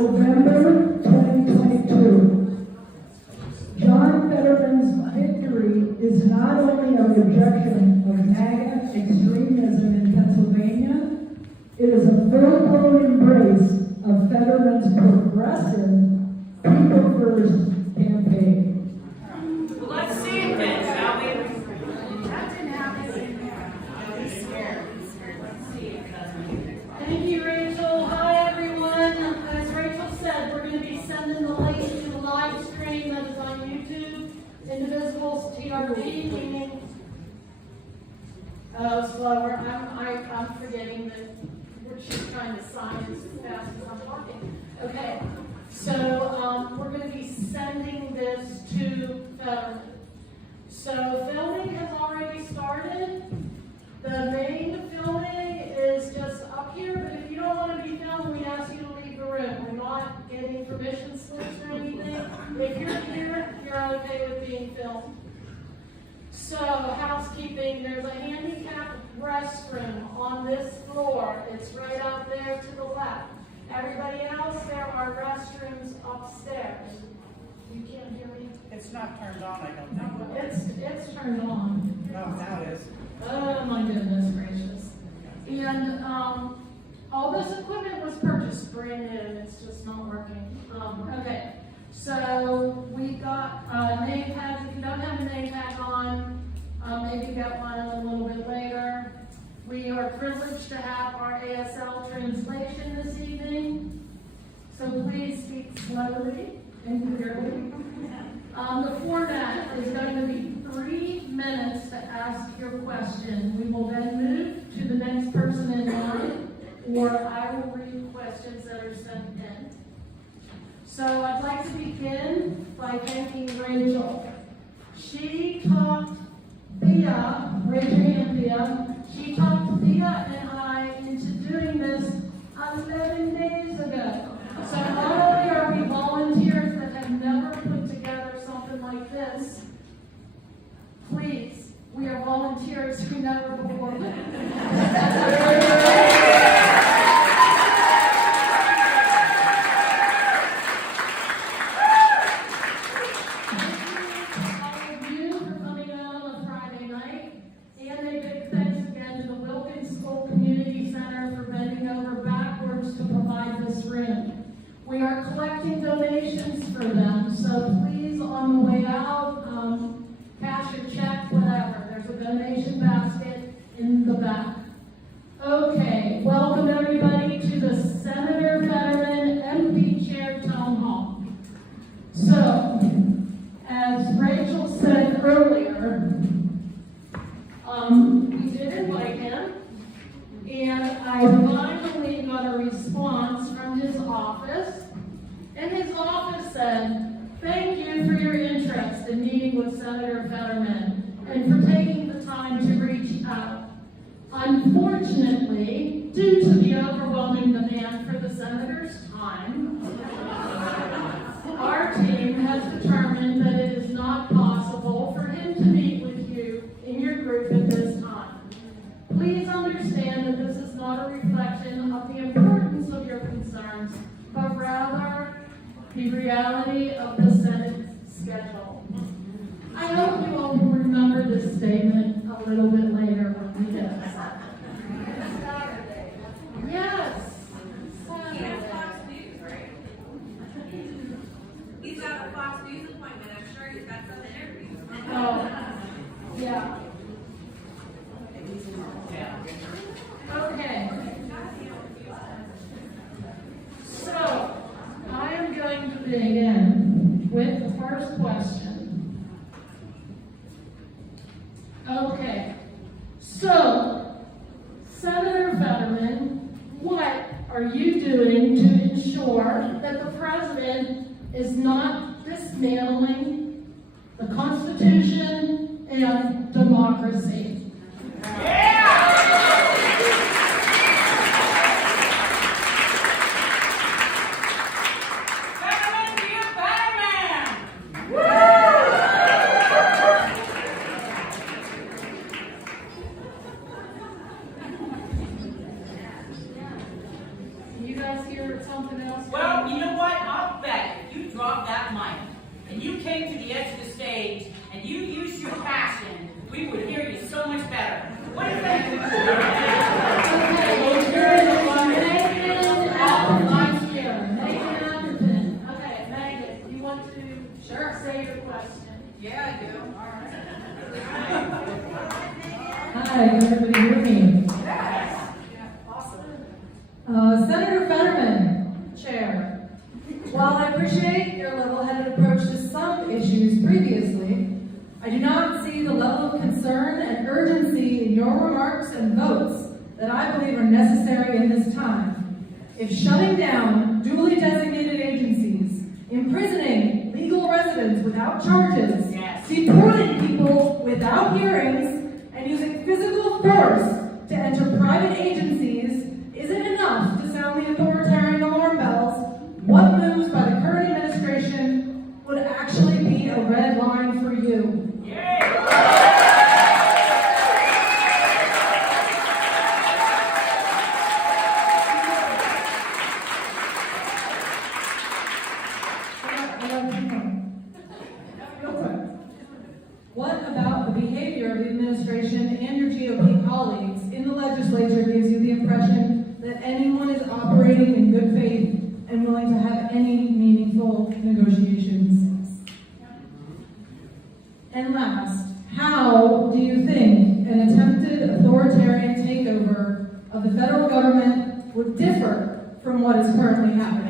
November 2022. John Fetterman's victory is not only a rejection of MAGA extremism in Pennsylvania, it is a full-blown embrace of Fetterman's progressive People First campaign. Well, let's see it then, shall we? Thank you, Rachel. Hi, everyone. As Rachel said, we're going to be sending the link to the live stream that is on YouTube, IndivisibleTRB, meaning, slower. I'm forgetting that she's trying to sign as fast as I'm talking. Okay, so we're going to be sending this to Fetterman. So filming has already started. The main filming is just up here, but if you don't want to be filmed, we ask you to leave the room. We're not getting permission slips or anything. If you're here, you're okay with being filmed. So, housekeeping, there's a handicapped restroom on this floor. It's right out there to the left. Everybody else, there are restrooms upstairs. You can't hear me? It's not turned on, I don't think. It's turned on. No, now it is. Oh my goodness gracious. And all this equipment was purchased brand new. It's just not working. Okay. So we got name tags. If you don't have a name tag on, maybe get one a little bit later. We are privileged to have our ASL translation this evening. So please speak slowly and clearly. The format is going to be 3 minutes to ask your question. We will then move to the next person in line, or I will read questions that are sent in. So I'd like to begin by thanking Rachel. She talked Thea, raise your hand, Thea. She talked Thea and I into doing this 11 days ago. So not only are we volunteers that have never put together something like this, please, we are volunteers who never before. Wilkins School Community Center for bending over backwards to provide this room. We are collecting donations for them, so please, on the way out, cash or check, whatever. There's a donation basket in the back. Okay, welcome everybody to the Senator Fetterman MP Chair Town Hall. So, as Rachel said earlier, we did invite him, and I finally got a response from his office, and his office said, "Thank you for your interest in meeting with Senator Fetterman and for taking the time to reach out. Unfortunately, due to the overwhelming demand for the Senator's time, our team has determined that it is not possible for him to meet with you in your group at this time. Please understand that this is not a reflection of the importance of your concerns, but rather the reality of the Senate schedule." I hope you all will remember this statement a little bit later when we get to Saturday. Yes. He has Fox News, right? He's got a Fox News appointment. I'm sure he's got some interviews. Oh, yeah. Okay. So, I am going to begin with the first question. Okay. So, Senator Fetterman, what are you doing to ensure that the president is not dismantling the Constitution and democracy? something else? Well, you know what? I'll bet if you dropped that mic and you came to the edge of the stage and you used your passion, we would hear you so much better. What do you think? Okay, Megan Atherton here. Megan Atherton. Okay, Megan, you want to say your question? Yeah, I do. All right. Hi, can everybody hear me? Yes. Yeah, awesome. Senator Fetterman, Chair. While I appreciate your level-headed approach to some issues previously, I do not see the level of concern and urgency in your remarks and votes that I believe are necessary in this time. If shutting down duly designated agencies, imprisoning legal residents without charges, deporting people without hearings, and using physical force to enter private agencies isn't enough to sound the authoritarian alarm bells, what moves by the current administration would actually be a red line for you? What about the behavior of the administration and your GOP colleagues in the legislature gives you the impression that anyone is operating in good faith and willing to have any meaningful negotiations? And last, how do you think an attempted authoritarian takeover of the federal government would differ from what is currently happening?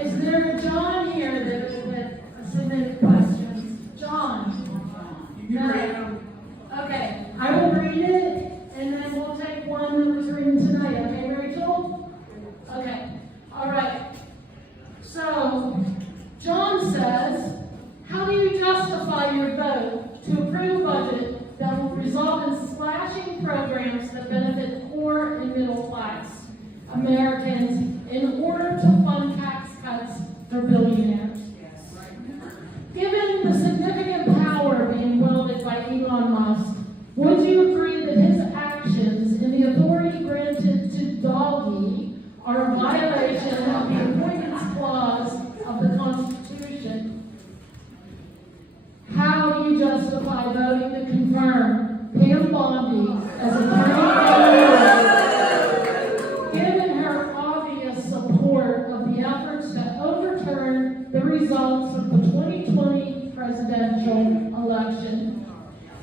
Is there a John here that submitted questions? John? No. Okay, I will read it, and then we'll take one that was written tonight. Okay, Rachel? Okay. All right. So, John says, how do you justify your vote to approve a budget that will result in slashing programs that benefit poor and middle class Americans in order to fund tax cuts for billionaires? Given the significant power being wielded by Elon Musk, would you agree that his actions and the authority granted to Doggy are a violation of the Appointments Clause of the Constitution? How do you justify voting to confirm Pam Bondi as Attorney General, given her obvious support of the efforts to overturn the results of the 2020 presidential election?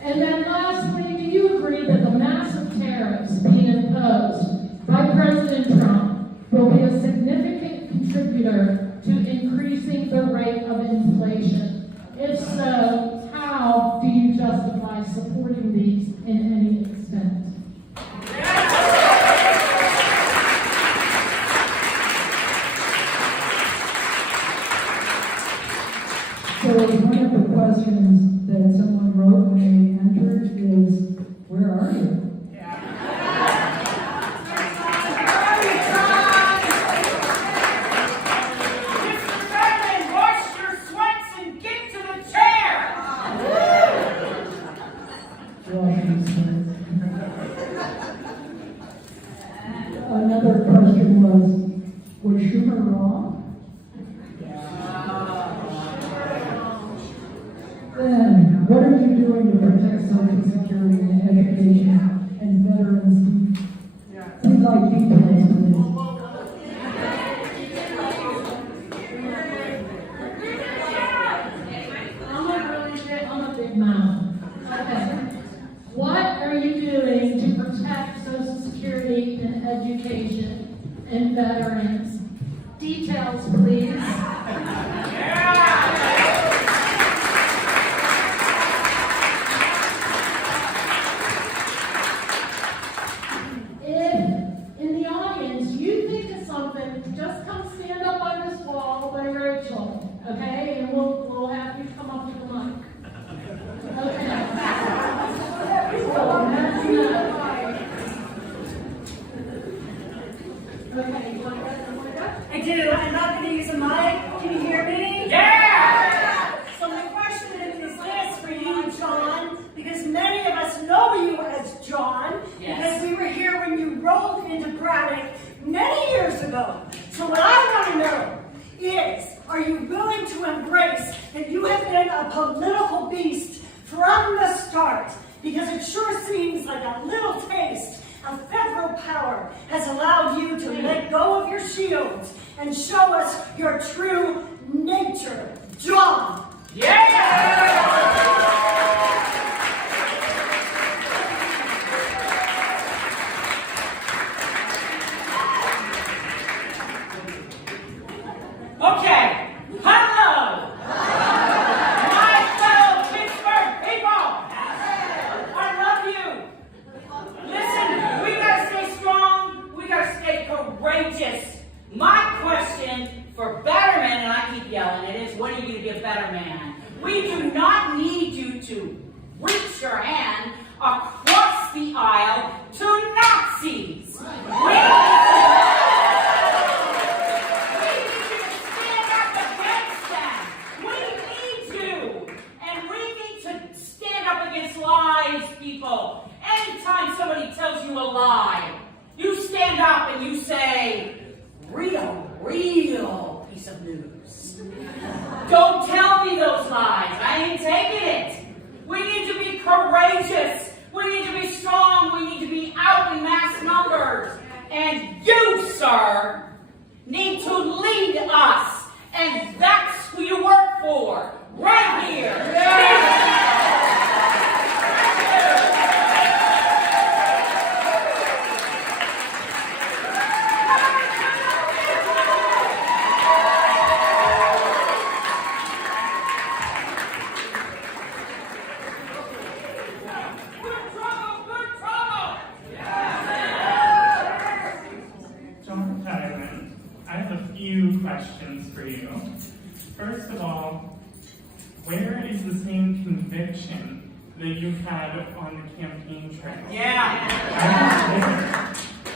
And then lastly, do you agree that the massive tariffs being imposed by President Trump will be a significant contributor to increasing the rate of inflation? If so, how do you justify supporting these in any extent? So one of the questions that someone wrote when they entered is, where are you? Mr. Fetterman, wash your sweats and get to the chair! Another question was Schumer wrong? Then, what are you doing to protect social security and education and veterans? We'd like details for this. I'm a big mouth. Okay. What are you doing to protect Social Security and education and veterans? Details, please. If in the audience you think of something, just come stand up on this wall by Rachel, okay? And we'll have you come up to the mic. Okay. So, that's enough. like a little taste of federal power has allowed you to let go of your shields and show us your true nature. John. Yeah! Okay, hello! My fellow Pittsburgh people! I love you! Listen, we gotta stay strong, we gotta stay courageous. My question for better men, and I keep yelling it, is what are you to be a better man? We do not need you to reach your hand across the aisle to Nazis. We need you to stand up against them. We need you. And we need to stand up against lies, people. Anytime somebody tells you a lie, you stand up and you say, real piece of news. Don't tell me those lies. I ain't taking it. We need to be courageous. We need to be strong. We need to be out in mass numbers. And you, sir, need to lead us. And that's who you work for. Right here. John Fetterman, I have a few questions for you. First of all, where is the same conviction that you had on the campaign trail? Yeah.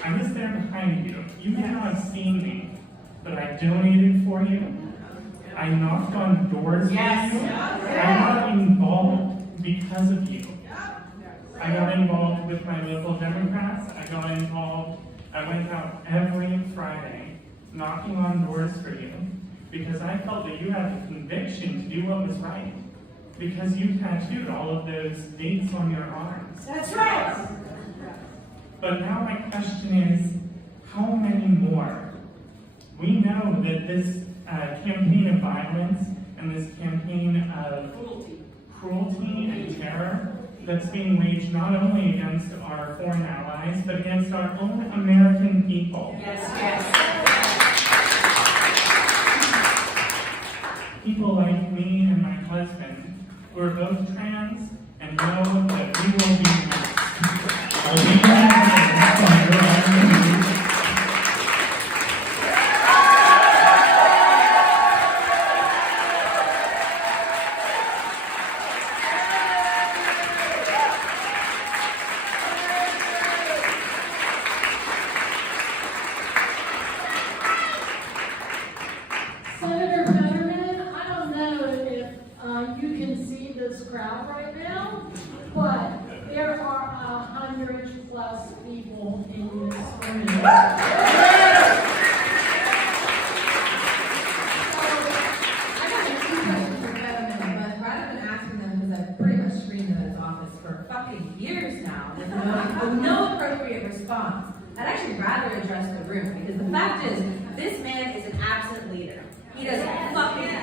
I was there behind you. You may not have seen me, but I donated for you. I knocked on doors Yes. for you. I got involved because of you. I got involved with my local Democrats. I went out every Friday knocking on doors for you because I felt that you had the conviction to do what was right because you tattooed all of those dates on your arms. That's right. But now my question is, how many more? We know that this campaign of violence and this campaign of cruelty and terror that's being waged not only against our foreign allies, but against our own American people. Yes. People like me and my husband, who are both trans, and know that we will be next. Are we next on your argument? Senator Fetterman, I don't know if you can see this crowd right now, but there are 100+ people in this room. So, I got a few questions for Fetterman, but rather than asking them, because I've pretty much screamed at his office for fucking years now, with no appropriate response, I'd actually rather address the room, because the fact is, this man is an absent leader. He does fucking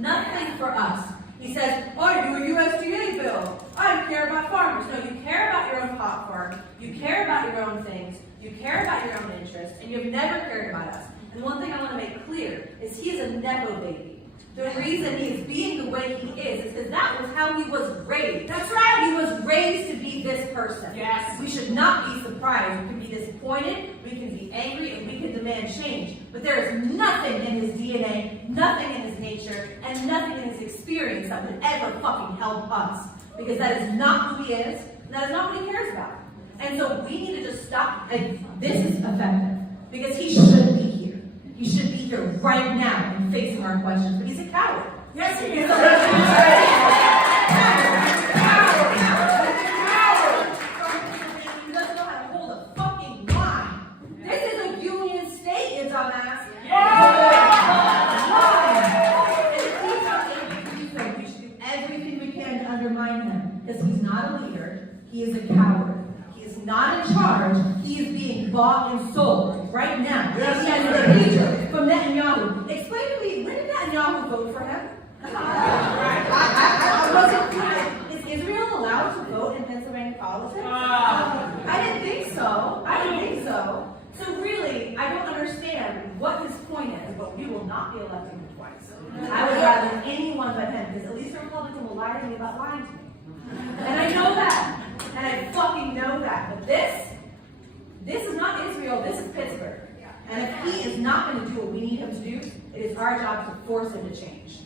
nothing for us. He says, I do a USDA bill. I care about farmers. No, you care about your own pot farm. You care about your own things. You care about your own interests, and you've never cared about us. And one thing I want to make clear is he is a Nepo baby. The reason he is being the way he is because that was how he was raised. That's right. He was raised to be this person. Yes. We should not be surprised. We can be disappointed. We can be angry, and we can demand change. But there is nothing in his DNA, nothing in his nature, and nothing in his experience that would ever fucking help us. Because that is not who he is, and that is not what he cares about. And so we need to just stop. And this is effective. Because he should be here. He should be here right now and facing our questions. But he's a coward. Yes, he is. He doesn't know how to hold a fucking line. This is a union state, you dumbass. We should do everything we can to undermine him because he's not a leader. He is a coward. He is not in charge. He is being bought and sold right now. Yes, he has a pager from Netanyahu. Explain to me, when did Netanyahu vote for him? I wasn't clear. Is Israel allowed to vote in Pennsylvania politics? I didn't think so. So really, I don't understand what his point is, but we will not be electing him twice. I would rather anyone but him, because at least a Republican will lie to me about lying to me. And I know that. And I fucking know that. But this is not Israel, this is Pittsburgh. And if he is not going to do what we need him to do, it is our job to force him to change.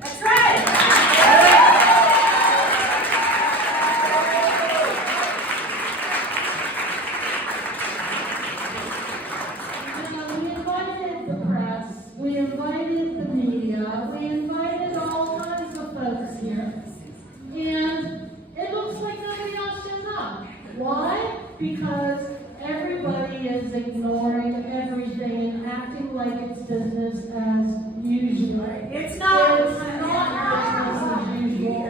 That's right! We invited the press, we invited the media, we invited all kinds of folks here. And it looks like nobody else shows up. Why? Because everybody is ignoring everything and acting like it's business as usual. It's not. It's not business as usual.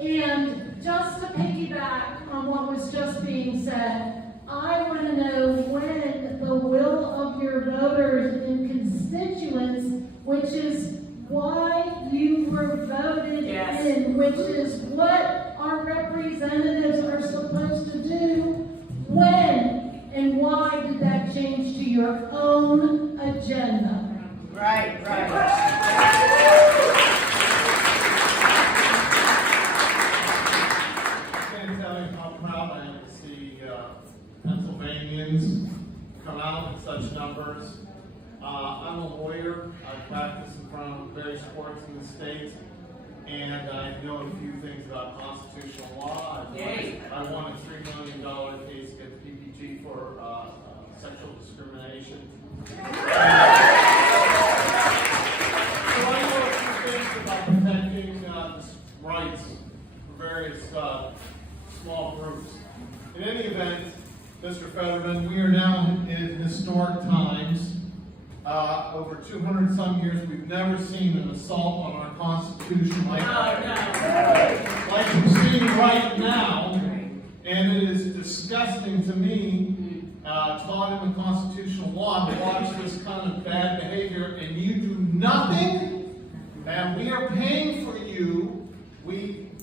And just to piggyback on what was just being said, I want to know when the will of your voters and constituents, which is why you were voted in, which is what our representatives are supposed to do, when and why did that change to your own agenda? Right. I can't tell you how proud I am to see Pennsylvanians come out in such numbers. I'm a lawyer. I practice in front of various courts in the state, and I know a few things about constitutional law. I won a $3 million case against PPG for sexual discrimination. So I know a few things about protecting rights for various small groups. In any event, Mr. Fetterman, we are now in historic times. Over 200 some years, we've never seen an assault on our Constitution like we're seeing right now, and it is disgusting to me, taught in the constitutional law, to watch this kind of bad behavior, and you do nothing, and we are paying for you.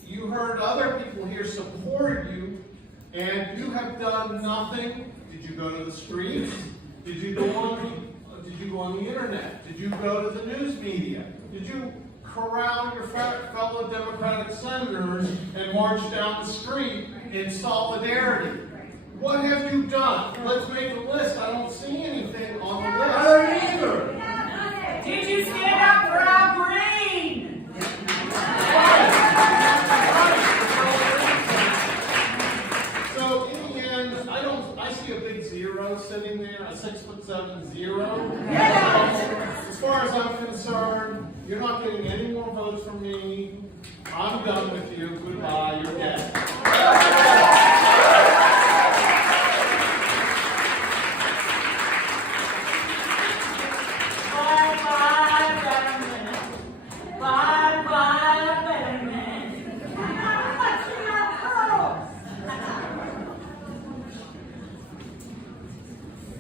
You heard other people here support you, and you have done nothing. Did you go to the streets? Did you go on the internet? Did you go to the news media? Did you corral your fellow Democratic senators and march down the street in solidarity? What have you done? Let's make a list. I don't see anything on the list. I don't either. Did you stand up for our green? So in the end, I see a big zero sitting there, a 6'7" zero. As far as I'm concerned, you're not getting any more votes from me. I'm done with you. Goodbye. You're dead.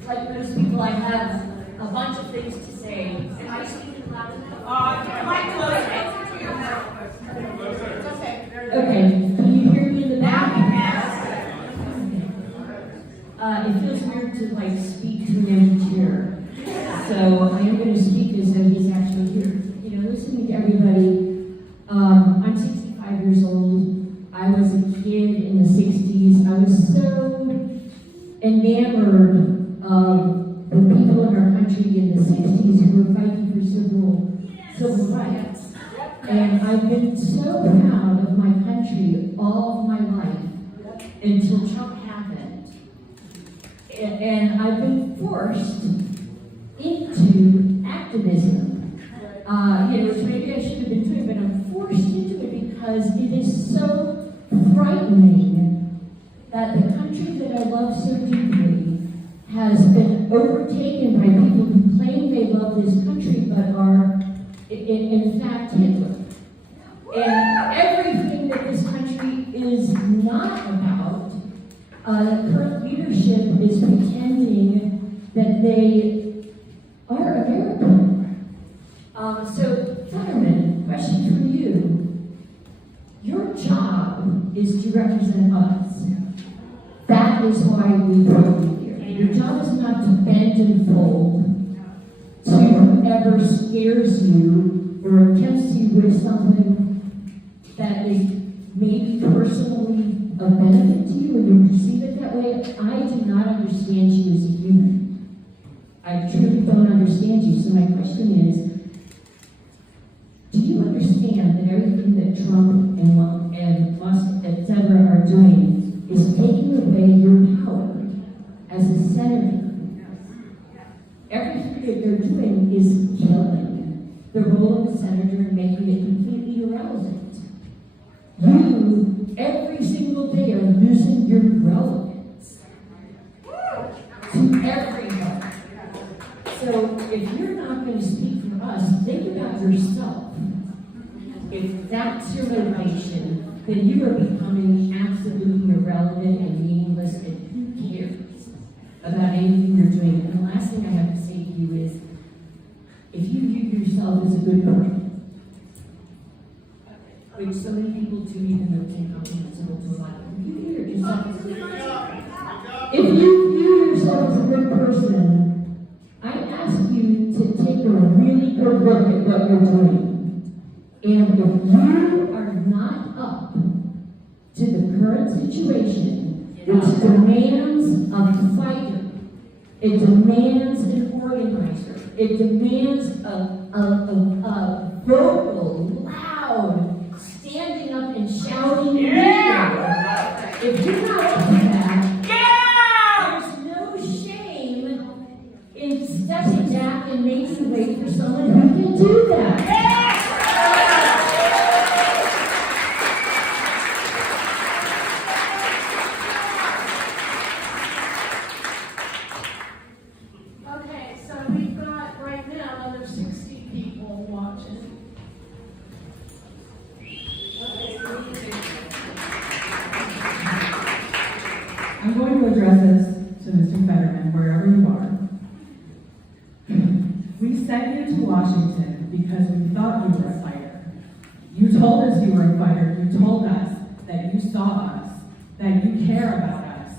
Like most people, I have a bunch of things to say. Can I speak loud enough? Okay, can you hear me in the back? It feels weird to speak to an empty chair. So I am going to speak as though he's actually here. You know, listening to everybody, I'm 65 years old. I was a kid in the 60s. I was so enamored of the people in our country in the 60s who were fighting for civil rights. And I've been so proud of my country all of my life until Trump happened. And I've been forced into activism, which maybe I should have been doing, but I'm forced into it because it is so frightening that the country that I love so deeply has been overtaken by people who claim they love this country but are, in fact, Hitler. And everything that this country is not about that they are American. So, Fetterman, question for you. Your job is to represent us. That is why we brought you here. Your job is not to bend and fold to whoever scares you or tempts you with something that is maybe personally of benefit to you and you perceive it that way. I do not understand you as a human. I truly don't understand you. So my question is, do you understand that everything that Trump and Musk, etc. are doing is taking away your power as a senator? Everything that they're doing is killing the role of a senator and making it completely irrelevant. You, every single day, are losing your relevance to everyone. So if you're not going to speak for us, think about yourself. If that's your motivation, then you are becoming absolutely irrelevant and meaningless, and who cares about anything you're doing? And the last thing I have to say to you is, if you view yourself as a good person, which so many people do, even though it's incomprehensible to a lot of people, if you view yourself as a good person, if you view yourself as a good person, I ask you to take a really good look at what you're doing. And if you are not up to the current situation, which demands a fighter, it demands an organizer, it demands a vocal, loud, standing up and shouting leader. If you're not up to that, there's no shame in stepping back and making way for someone who can do that. I'm going to address this to Mr. Fetterman, wherever you are. We sent you to Washington because we thought you were a fighter. You told us you were a fighter. You told us that you saw us, that you care about us,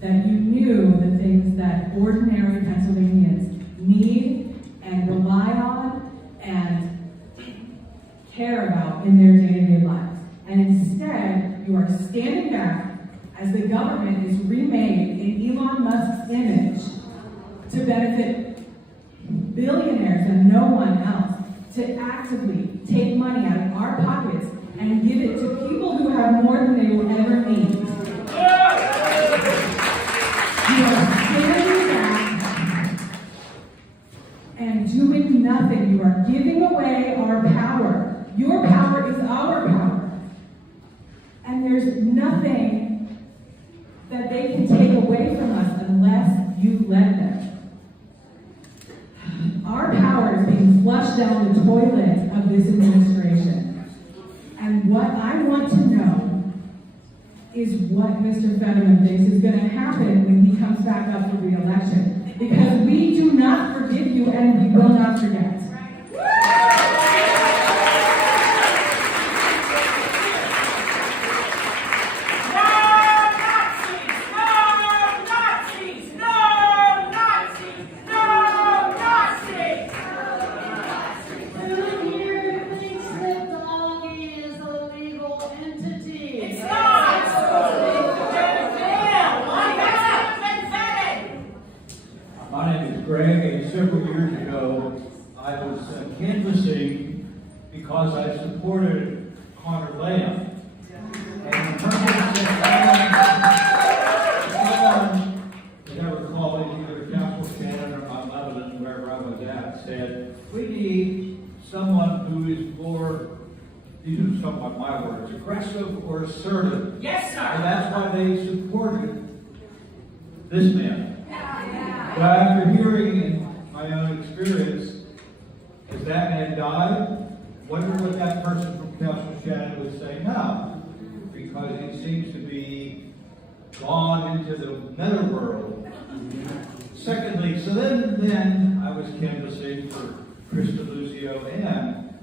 that you knew the things that ordinary Pennsylvanians need and rely on and care about in their day-to-day lives. And instead, you are standing back as the government is remade in Elon Musk's image to benefit billionaires and no one else, to actively take money out of our pockets and give it to people who have more than they will ever need. You are standing back and doing nothing. You are giving away our power. Your power is our power. And there's nothing that they can take away from us unless you let them. Our power is being flushed down the toilet of this administration. And what I want to know is what Mr. Fetterman thinks is going to happen when he comes back up for re-election. Because we do not forgive you and we will not forget. Several years ago, I was canvassing because I supported Connor Lamb. And the person as I recall, either Council Shannon or Mount Lebanon, wherever I was at, said, we need someone who is more, these are somewhat my words, aggressive or assertive. Yes, sir. And that's why they supported this man. But after hearing my own experience, as that man died, wonder what that person from Council Shannon would say now, because he seems to be gone into the meta world. Secondly, so then I was canvassing for Chris DeLuzio and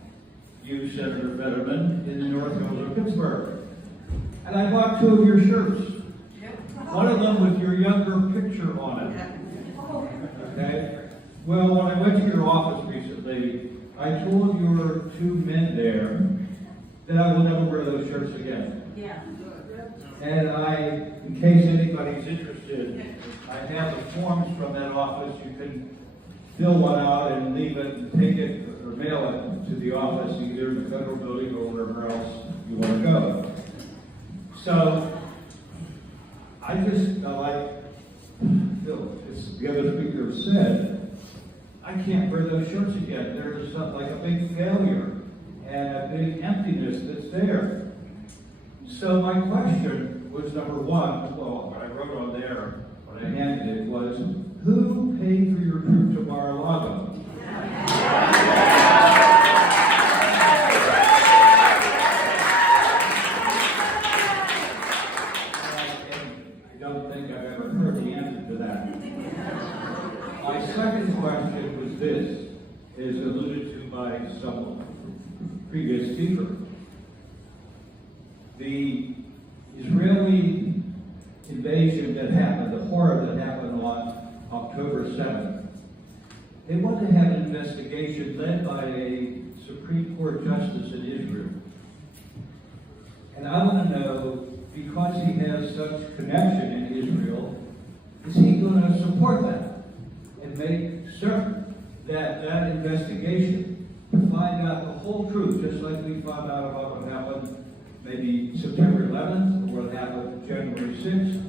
you, Senator Fetterman, in the North Hills of Pittsburgh. And I bought 2 of your shirts. One of them with your younger picture on it. Okay? Well, when I went to your office recently, I told your 2 men there that I will never wear those shirts again. Yeah. And in case anybody's interested, I have the forms from that office. You can fill one out and leave it and take it or mail it to the office, either in the federal building or wherever else you want to go. So, I just, like the other speaker said, I can't wear those shirts again. There's like a big failure and a big emptiness that's there. So my question was, number one, well, what I wrote on there, what I handed it was, who paid for your trip to Mar-a-Lago? I don't think I've ever heard the answer to that. My second question was this, is alluded to by some previous speaker. The Israeli invasion that happened, the horror that happened on October 7th, they want to have an investigation led by a Supreme Court justice in Israel. And I want to know, because he has such connection in Israel, is he going to support that and make certain that that investigation to find out the whole truth, just like we found out about what happened maybe September 11th, or what happened January 6th,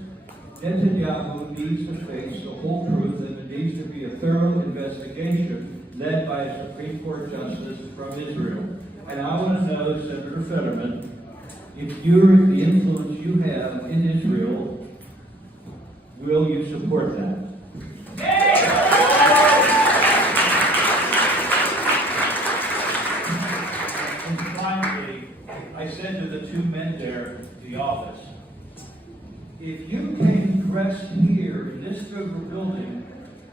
Netanyahu needs to face the whole truth, and there needs to be a thorough investigation led by a Supreme Court justice from Israel. And I want to know, Senator Fetterman, if you're the influence you have in Israel, will you support that? And finally, I said to the 2 men there in the office, if you came dressed here in this federal building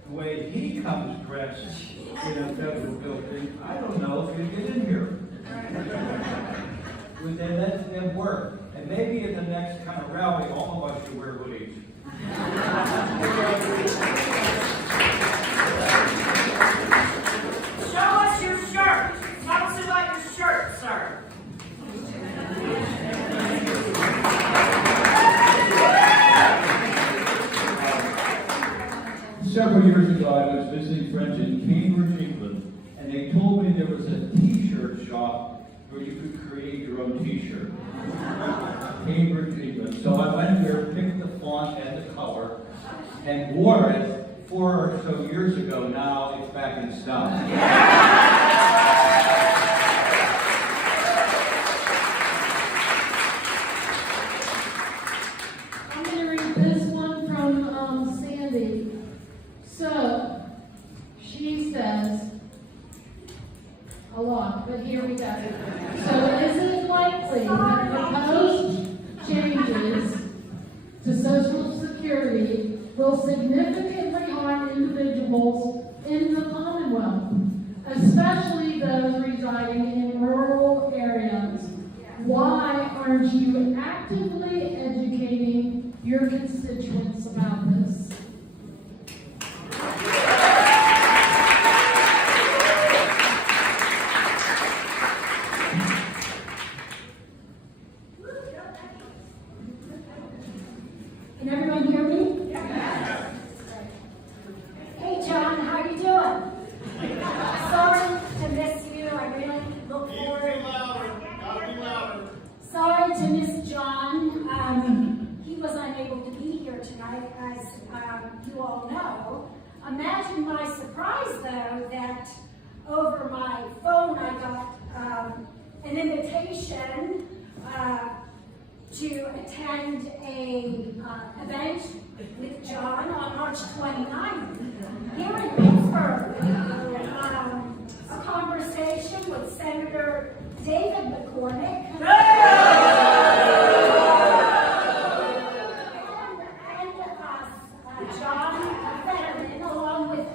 the way he comes dressed in a federal building, I don't know if you'd get in here. Would they let them work? And maybe in the next kind of rally, all of us should wear hoodies. Show us your shirt. Tell us about your shirt, sir. Several years ago, I was visiting friends in Cambridge, England, and they told me there was a t-shirt shop where you could create your own t-shirt. Cambridge, England. So I went there, picked the font and the color, and wore it 4 or so years ago. Now it's back in stock. I'm going to read this one from Sandy. So, she says a lot, but here we go. So, is it likely that proposed changes to Social Security will significantly harm individuals in the Commonwealth, especially those residing in rural areas? Why aren't you actively educating your constituents about this? Can everyone hear me? Hey, John, how you doing? Sorry to miss you. I really look forward. Gotta be louder. Sorry to miss John. He was unable to be here tonight, as you all know. Imagine my surprise, though, that over my phone I got an invitation to attend a event with John on March 29th here in Pittsburgh. A conversation with Senator David McCormick. And John Fetterman, along with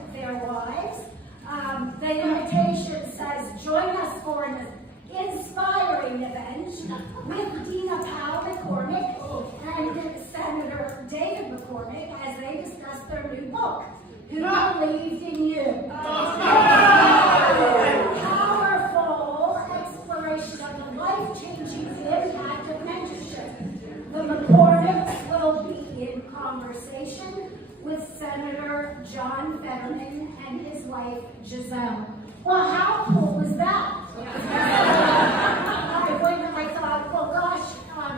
who believed in you. Powerful exploration of the life-changing impact of mentorship. The McCormicks will be in conversation with Senator John Fetterman and his wife, Giselle. Well, how cool was that? I thought, well, gosh,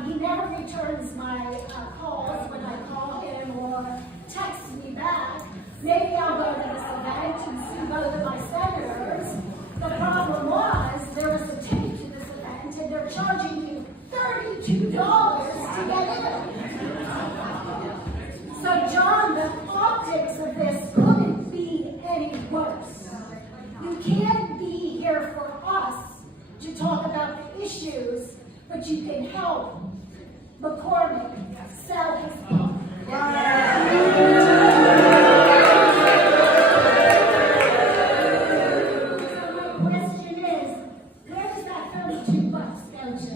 he never returns my calls when I call him or text me back. Maybe I'll go to this event and see both of my senators. The problem was, there was a ticket to this event, and they're charging you $32 to get in. So, John, the optics of this couldn't be any worse. You can't be here for us to talk about the issues, but you can help McCormick sell his book. So my question is, where does that $32 go to?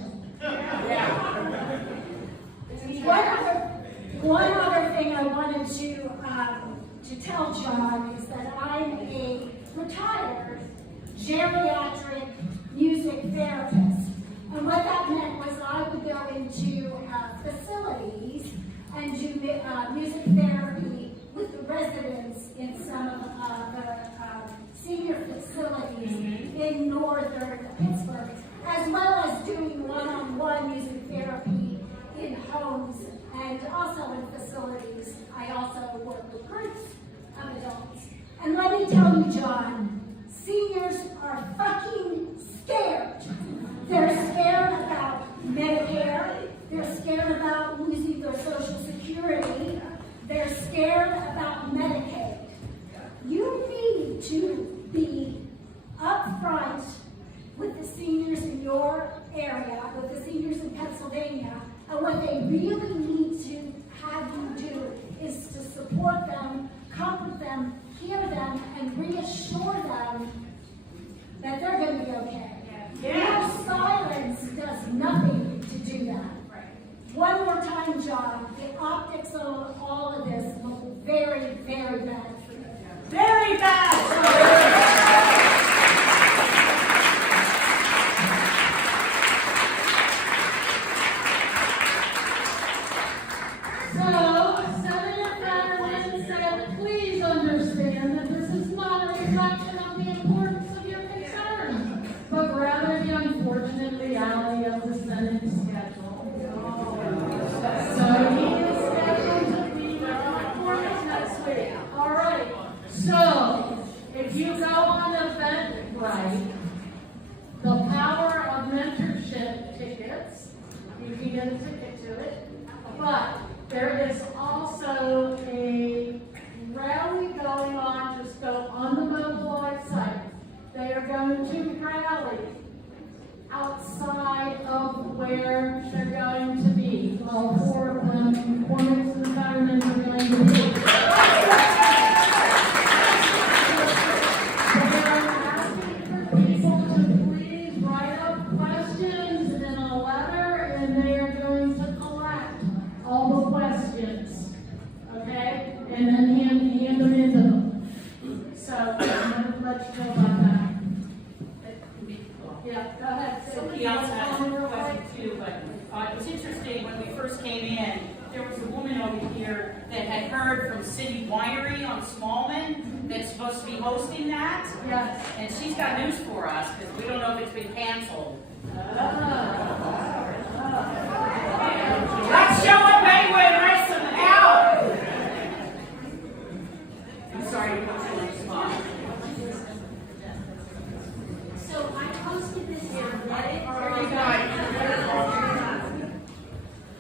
One other thing I wanted to tell John is that I'm a retired geriatric music therapist. And what that meant was I would go into facilities and do music therapy with the residents in some of the senior facilities in northern Pittsburgh, as well as doing one-on-one music therapy in homes and also in facilities. I also work with groups of adults. And let me tell you, John, seniors are fucking scared. They're scared about Medicare. They're scared about losing their Social Security. They're scared about Medicaid. You need to be upfront with the seniors in your area, with the seniors in Pennsylvania, and what they really need to have you do is to support them, comfort them, hear them, and reassure them that they're going to be okay. Your silence does nothing to do that. One more time, John, the optics of all of this look very, very bad for you. Very bad! So, Senator Fetterman said, please understand that this is not a reflection of the importance of your concerns, but rather the unfortunate reality of the Senate schedule. So, he is scheduled to be with McCormick next week. All right. So, if you go on Eventbrite, the power of mentorship tickets, you can get a ticket to it, but there is also a rally going on. Just go on the mobile website. They are going to rally outside of where they're going to be. All four of them, McCormick and Fetterman, are going to be. They are asking for people to please write up questions in a letter, and they are going to collect all the questions, okay? And then hand them into them. So, I'm going to let you know about that. Yeah, go ahead. Somebody else asked a question too, but it was interesting when we first came in, there was a woman over here that had heard from City Winery on Smallman that's supposed to be hosting that. Yes. And she's got news for us because we don't know if it's been canceled. Let's show up anyway and rest them out. I'm sorry to put you on the spot. So I posted this on Reddit.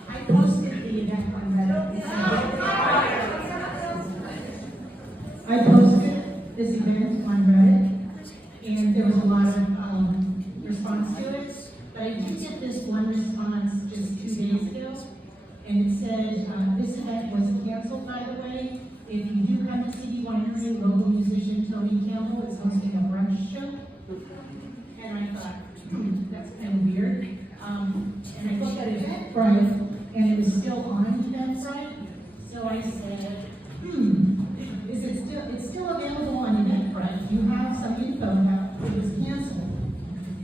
I posted the event on Reddit. I posted this event on Reddit, and there was a lot of response to it. But I did get this one response just 2 days ago, and it said, this event was canceled, by the way. If you do come to City Winery, local musician Tony Campbell is hosting a brunch show. And I thought, that's kind of weird. And I looked at Eventbrite, and it was still on Eventbrite. So I said, is it still it's still available on Eventbrite. You have some info about it was canceled.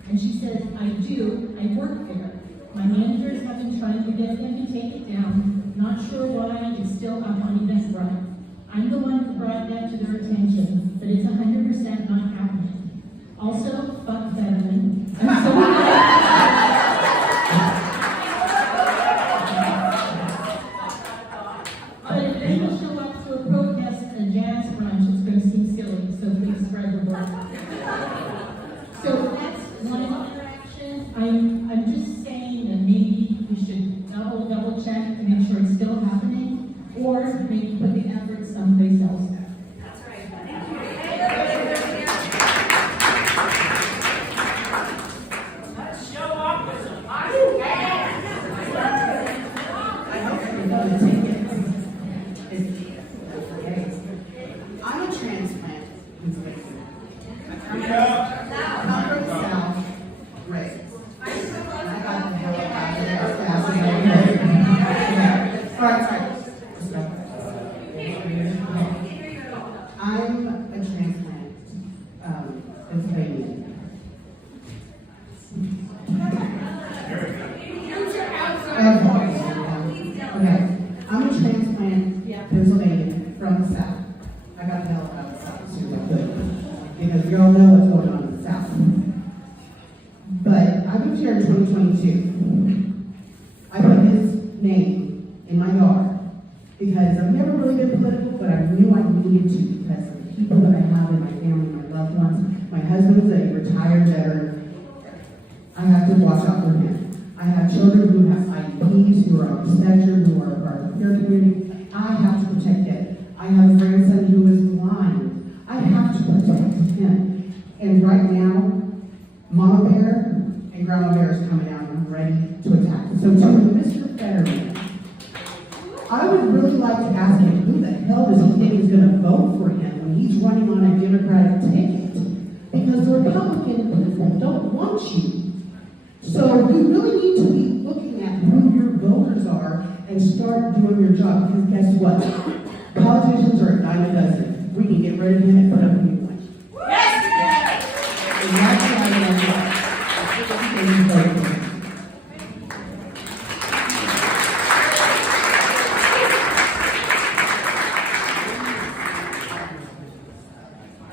And she said, I do, I work there. My managers have been trying to get them to take it down. Not sure why, it's still up on Eventbrite. I'm the one who brought that to their attention, but it's 100% not happening. Also, fuck Fetterman. I'm so But if they will show up to a protest and a jazz brunch, it's going to seem silly, so please spread the word. So that's one interaction. I'm just saying that maybe we should double check to make sure it's still happening, or maybe put the effort someplace else. That's right. Let's show up with some hot gas. I hope everybody take it. I'm a transplant. I'm from the South, raised. And I got the hell out of there as fast as I could. Sorry. I'm a transplant, Pennsylvania. Okay. I'm a transplant, Pennsylvania, from the South. I got the hell out of the South as soon as I could, because we all know what's going on in the South. But I moved here in 2022. I put his name in my yard because I've never really been political, but I knew I needed to because of the people that I have in my family, my loved ones. My husband is a retired veteran. I have to watch out for him. I have children who have IEPs, who are on the spectrum, who are part of the care community. I have to protect them. I have a grandson who is blind. I have to protect him. And right now, Mama Bear and Grandma Bear is coming out and I'm ready to attack. So to Mr. Fetterman, I would really like to ask him, who the hell does he think is going to vote for him when he's running on a Democratic ticket? Because the Republican people don't want you. So you really need to be looking at who your voters are and start doing your job. Because guess what? Politicians are a dime a dozen. We can get rid of him and put up a new one. Yes! And that's what I want to do.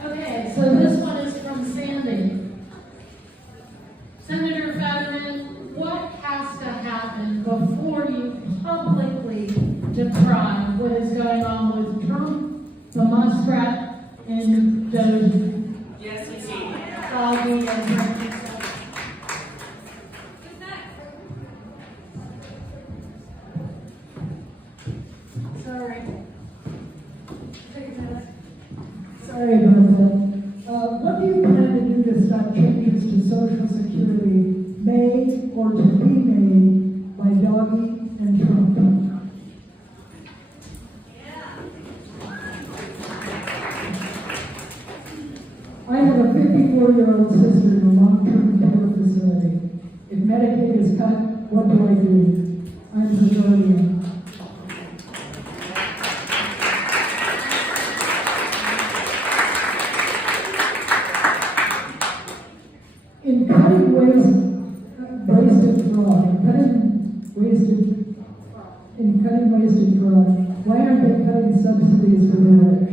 Okay, so this one is from Sandy. Senator Fetterman, what has to happen before you publicly decry what is going on with Trump, the muskrat, and Doge? Yes, indeed. Doggy and Regent Square? Who's next? Sorry. Take a minute. Sorry about that. What do you plan to do to stop changes to Social Security made or to be made by Doggy and Trump? I have a 54-year-old sister in a long-term care facility. If Medicaid is cut, what do I do? I'm the guardian. In cutting wasted fraud, why aren't they cutting subsidies for the rich?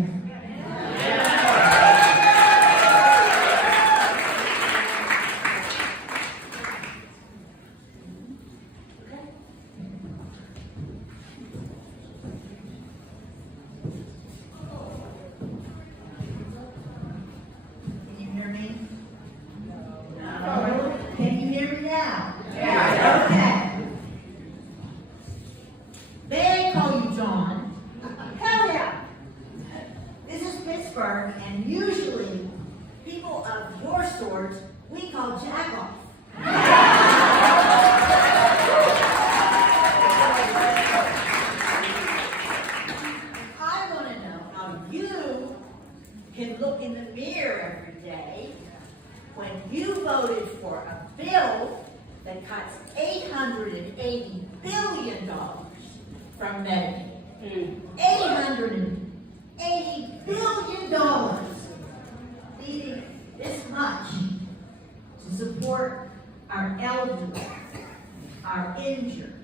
Can you hear me? No. Can you hear me now? Yeah. Okay. May I call you John? Hell yeah. This is Pittsburgh, and usually people of your sort we call jack-off. I want to know how you can look in the mirror every day when you voted for a bill that cuts $880 billion from Medicaid. $880 billion million leaving this much to support our elderly, our injured,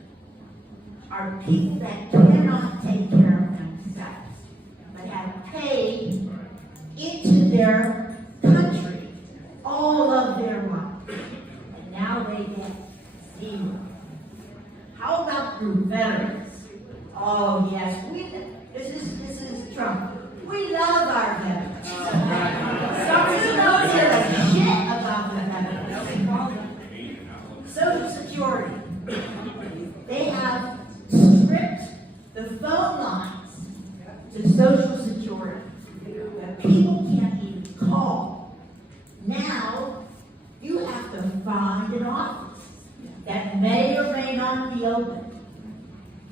our people that cannot take care of themselves, but have paid into their country all of their life, and now they get zero. How about the veterans? Oh yes, this is Trump. We love our veterans. Somebody knows a shit about the veterans. Social Security. They have stripped the phone lines to Social Security. That people can't even call. Now, you have to find an office that may or may not be open.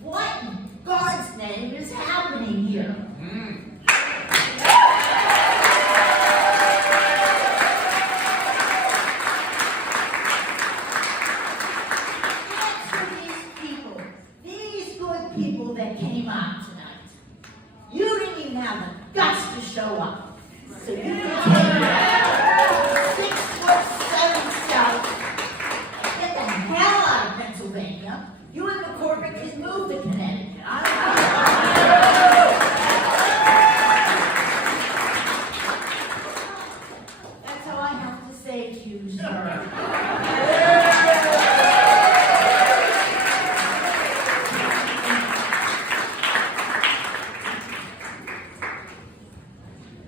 What in God's name is happening here? Answer these good people that came out tonight. You didn't even have the guts to show up. So you can take 6'7" self and get the hell out of Pennsylvania. You and McCormick can move to Connecticut. That's all I have to say to you, sir.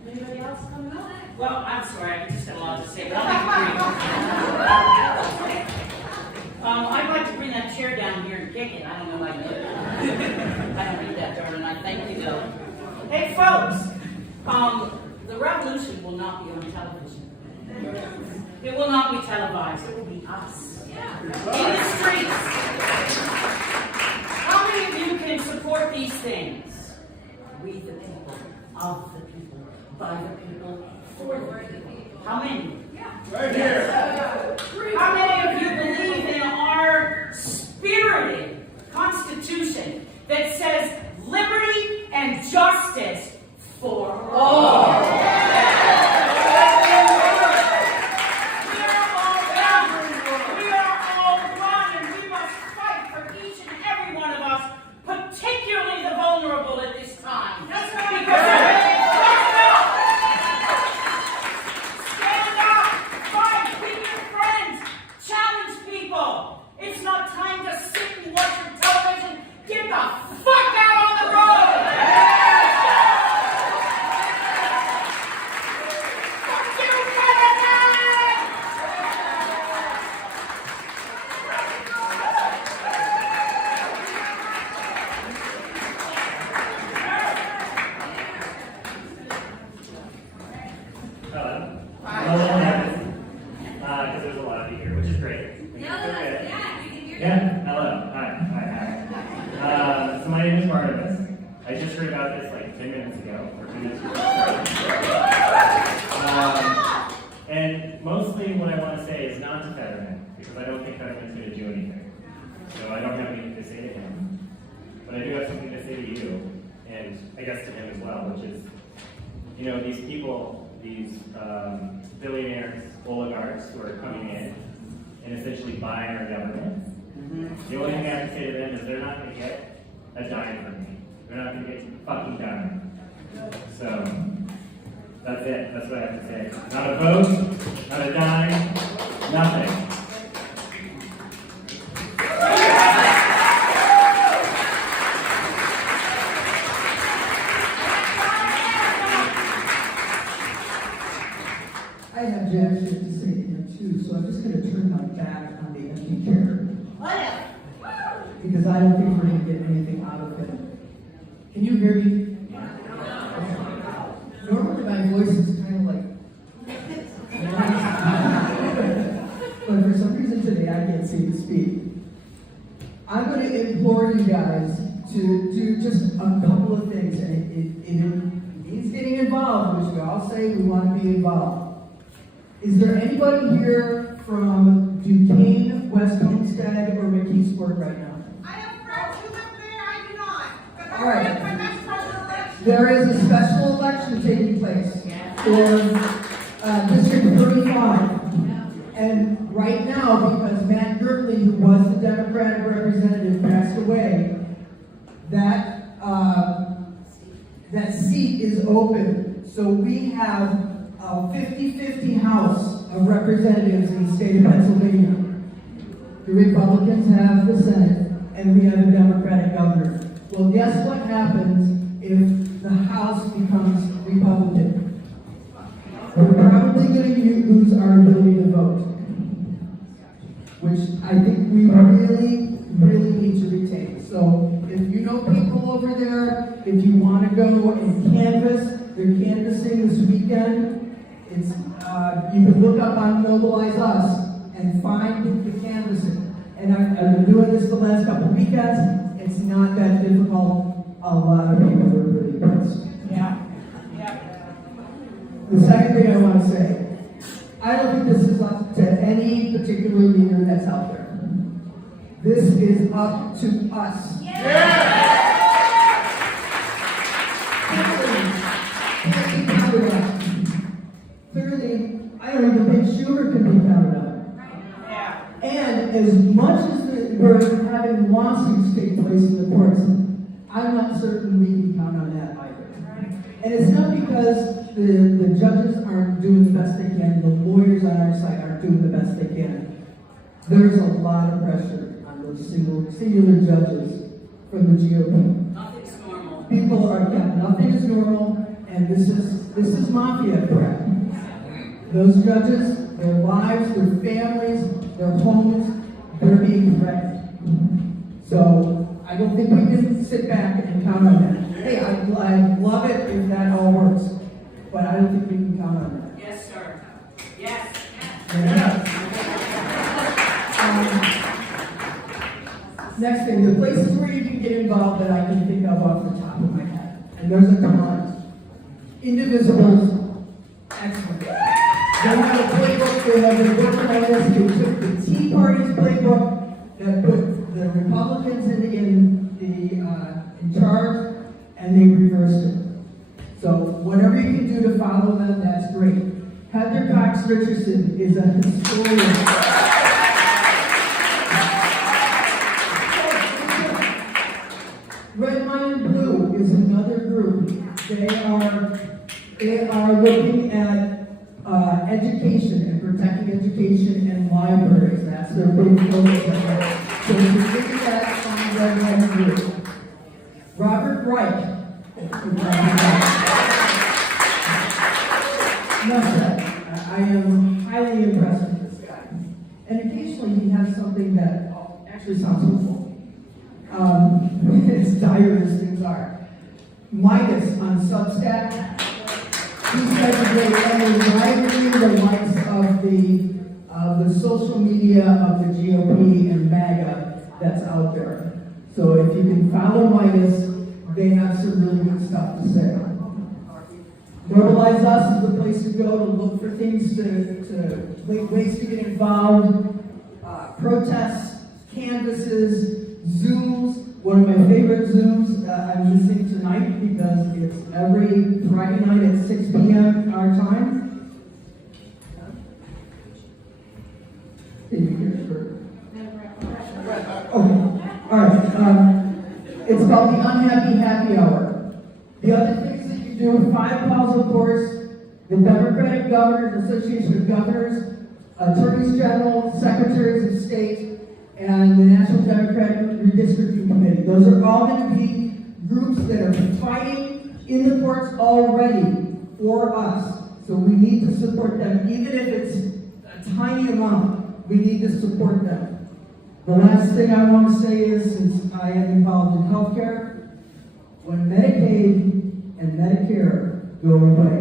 Anybody else coming up? Well, I'm sorry, I just got a lot to say, but I'll be brief. I'd like to bring that chair down here and kick it. I don't know why I did it. I don't read that, darling. I thank you, though. Hey, folks, the revolution will not be on television. It will not be televised. It will be us. In the streets. How many of you can support these things? We the people, of the people, by the people, for the people. How many? Right here. How many of you believe in our spirited Constitution that says liberty and justice for all? We are all one, and we must fight for each and every one of us, particularly the vulnerable at this time. That's right. Because it's not time to sit and watch your television. Get the fuck out on the road! Fuck you, Fetterman! Hello. Because there's a lot of you here, which is great. Yeah, hello. Hi. So my name is Barnabas. I just heard about this like 10 minutes ago, or 2 minutes ago. And mostly what I want to say is not to Fetterman, because I don't think Fetterman's going to do anything. So I don't have anything to say to him. But I do have something to say to you, and I guess to him as well, which is, you know, these people, these billionaires, oligarchs who are coming in and essentially buying our government. The only thing I have to say to them is they're not going to get a dime from me. They're not going to get a fucking dime. So, that's it. That's what I have to say. Not a vote, not a dime, nothing. I have jack shit to say to him too, so I'm just going to turn my back on the empty chair. Because I don't think we're going to get anything out of it. Can you hear me? Normally my voice is kind of like... but for some reason today I can't seem to speak. I'm going to implore you guys to do just a couple of things, and it means getting involved, which we all say we want to be involved. Is there anybody here from Duquesne, West Homestead, or McKeesport right now? I have friends who live there, I do not. But All right. I my best friend There is a special election taking place for District 35. And right now, because Matt Gertley, who was the Democratic representative, passed away, that seat is open. So we have a 50-50 House of Representatives in the state of Pennsylvania. The Republicans have the Senate, and we have a Democratic governor. Well, guess what happens if the House becomes Republican? We're probably going to lose our ability to vote, which I think we really, really need to retain. So if you know people over there, if you want to go and canvass, they're canvassing this weekend. It's you can look up on Mobilize Us and find the canvassing. And I've been doing this the last couple of weekends. It's not that difficult. A lot of people are really impressed. Yeah. The second thing I want to say, I don't think this is up to any particular leader that's out there. This is up to us. Clearly, I don't even think Schumer can be counted on. And as much as we're having lawsuits take place in the courts, I'm not certain we can count on that either. And it's not because the judges aren't doing the best they can, the lawyers on our side aren't doing the best they can. There's a lot of pressure on those singular judges from the GOP. Nothing's normal. People are, nothing is normal, and this is mafia crap. Those judges, their lives, their families, their homes, they're being threatened. So I don't think we can sit back and count on that. Hey, I'd love it if that all works, but I don't think we can count on that. Yes, sir. Yes. Next thing, the places where you can get involved that I can think of off the top of my head, and there's a ton. Indivisible, excellent. They have a playbook, they have been working on this, they took the Tea Party's playbook that put the Republicans in charge, and they reversed it. So whatever you can do to follow them, that's great. Heather Cox Richardson is a historian. Red, White, and Blue is another group. They are looking at education and protecting education and libraries. That's their big focus. So if you think of that, find Red, White, and Blue. Robert Reich. I am highly impressed with this guy. And occasionally he has something that actually sounds hopeful. As dire as things are. Midas on Substack. He says that they're rivaling the likes of the social media of the GOP and MAGA that's out there. So if you can follow Midas, they have some really good stuff to say. Mobilize Us is the place to go to look for things ways to get involved, protests, canvases, Zooms. One of my favorite Zooms I'm listening tonight because it's every Friday night at 6 p.m. our time. Did you hear it? Okay. All right. It's called the Unhappy Happy Hour. The other things that you do, 5 calls, of course, the Democratic Governors, Association of Governors, Attorneys General, Secretaries of State, and the National Democratic Redistricting Committee. Those are all going to be groups that are fighting in the courts already for us. So we need to support them, even if it's a tiny amount. We need to support them. The last thing I want to say is, since I am involved in healthcare, when Medicaid and Medicare go away,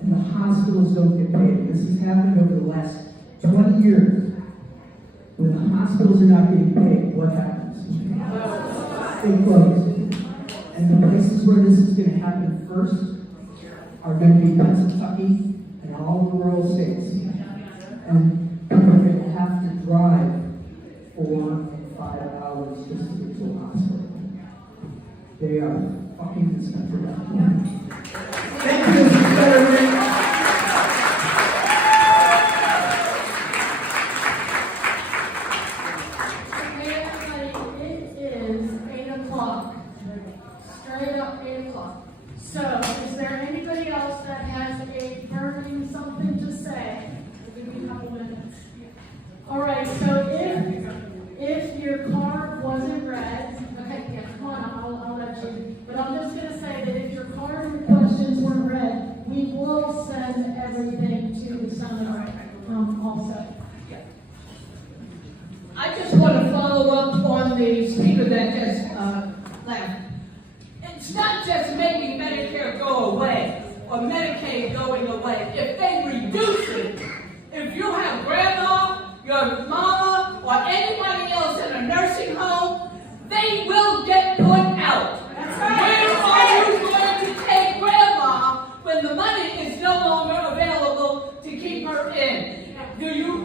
and the hospitals don't get paid, this has happened over the last 20 years. When the hospitals are not getting paid, what happens? They close. And the places where this is going to happen first are going to be Kentucky and all the rural states. And people are going to have to drive 4 and 5 hours just to get to a hospital. They are even spent for that. Thank you, Mr. Fetterman. Hey, everybody, it is 8 o'clock. Straight up 8 o'clock. So, is there anybody else that has a burning something to say? We'll give you a couple minutes. All right, so if your card wasn't red, okay, yeah, come on, I'll let you. But I'm just gonna say that if your card and questions weren't read, we will send everything to the seminar, also. I just want to follow up on the speaker that just left. It's not just making Medicare go away or Medicaid going away. If they reduce it, if you have grandma, your mama, or anybody else in a nursing home, they will get put out. That's right. Where are you going to take grandma when the money is no longer available to keep her in?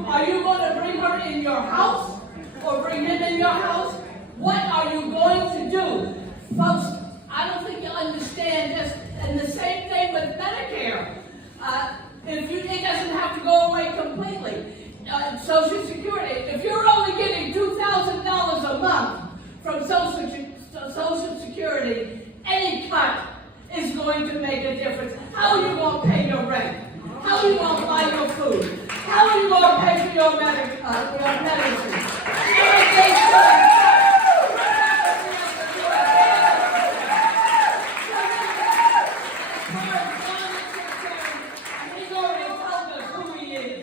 Are you going to bring her in your house or bring him in your house? What are you going to do? Folks, I don't think you understand this. And the same thing with Medicare. It doesn't have to go away completely. Social Security, if you're only getting $2,000 a month from Social Security, any cut is going to make a difference. How are you going to pay your rent? How are you going to buy your food? How are you going to pay for your medicine? He's already told us who he is.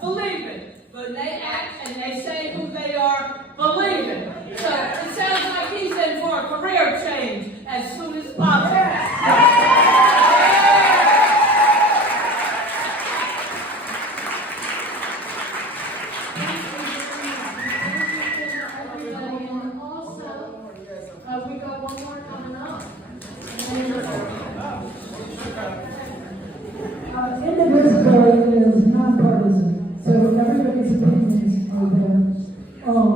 Believe it. When they act and they say who they are, believe it. So it sounds like he's in for a career change as soon as possible. We got one more coming up. Indivisible is nonpartisan, so everybody's opinions are their own.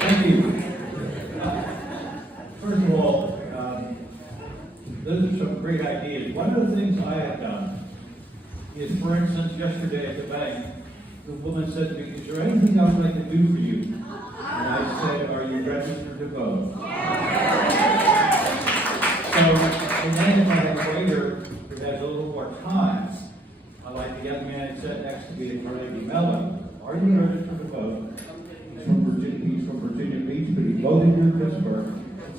Thank you. First of all, those are some great ideas. One of the things I have done is, for instance, yesterday at the bank, the woman said to me, "Is there anything I would like to do for you?" And I said, "Are you registered to vote?" So, and then if I have a waiter who has a little more time, like the young man who sat next to me at Carnegie Mellon, "Are you registered to vote?" He's from Virginia Beach, but he voted here in Pittsburgh.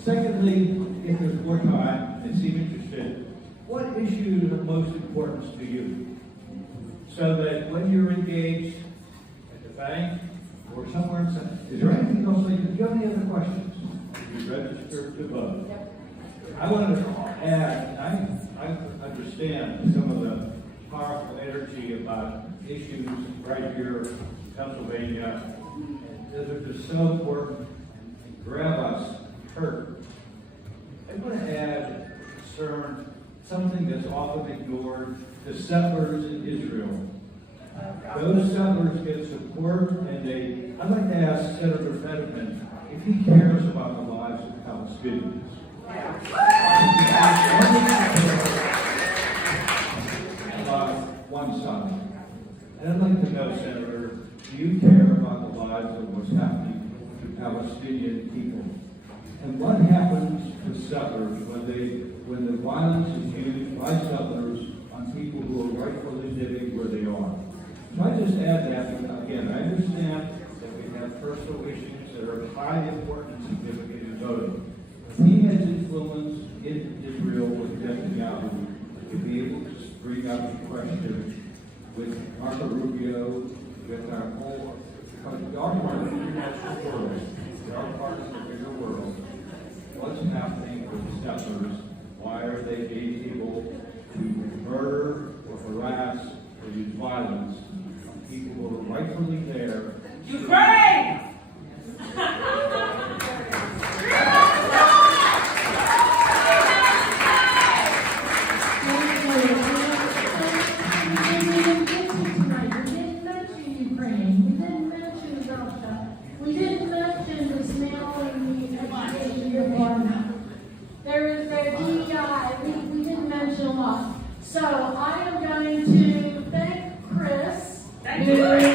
Secondly, if there's more time and seem interested, what issues are most important to you? So that when you're engaged at the bank or somewhere, is there anything else? Do you have any other questions? Are you registered to vote? I wanted to add, I understand some of the powerful energy about issues right here in Pennsylvania, and they're just so important and grab us hurt. I want to add concern, something that's often ignored, the settlers in Israel. Those settlers get support, and I'd like to ask Senator Fetterman if he cares about the lives of Palestinians. About one side. And I'd like to know, Senator, do you care about the lives of what's happening to Palestinian people? And what happens to settlers when the violence is used by settlers on people who are rightfully living where they are? So I just add that, again, I understand that we have personal issues that are of high importance and significant in voting. He has influence in Israel with Netanyahu to be able to bring up the question with Marco Rubio, with our whole, because we are part of the international world, we are part of the bigger world. What's happening with the settlers? Why are they being able to murder or harass or use violence on people who are rightfully there? Ukraine! good.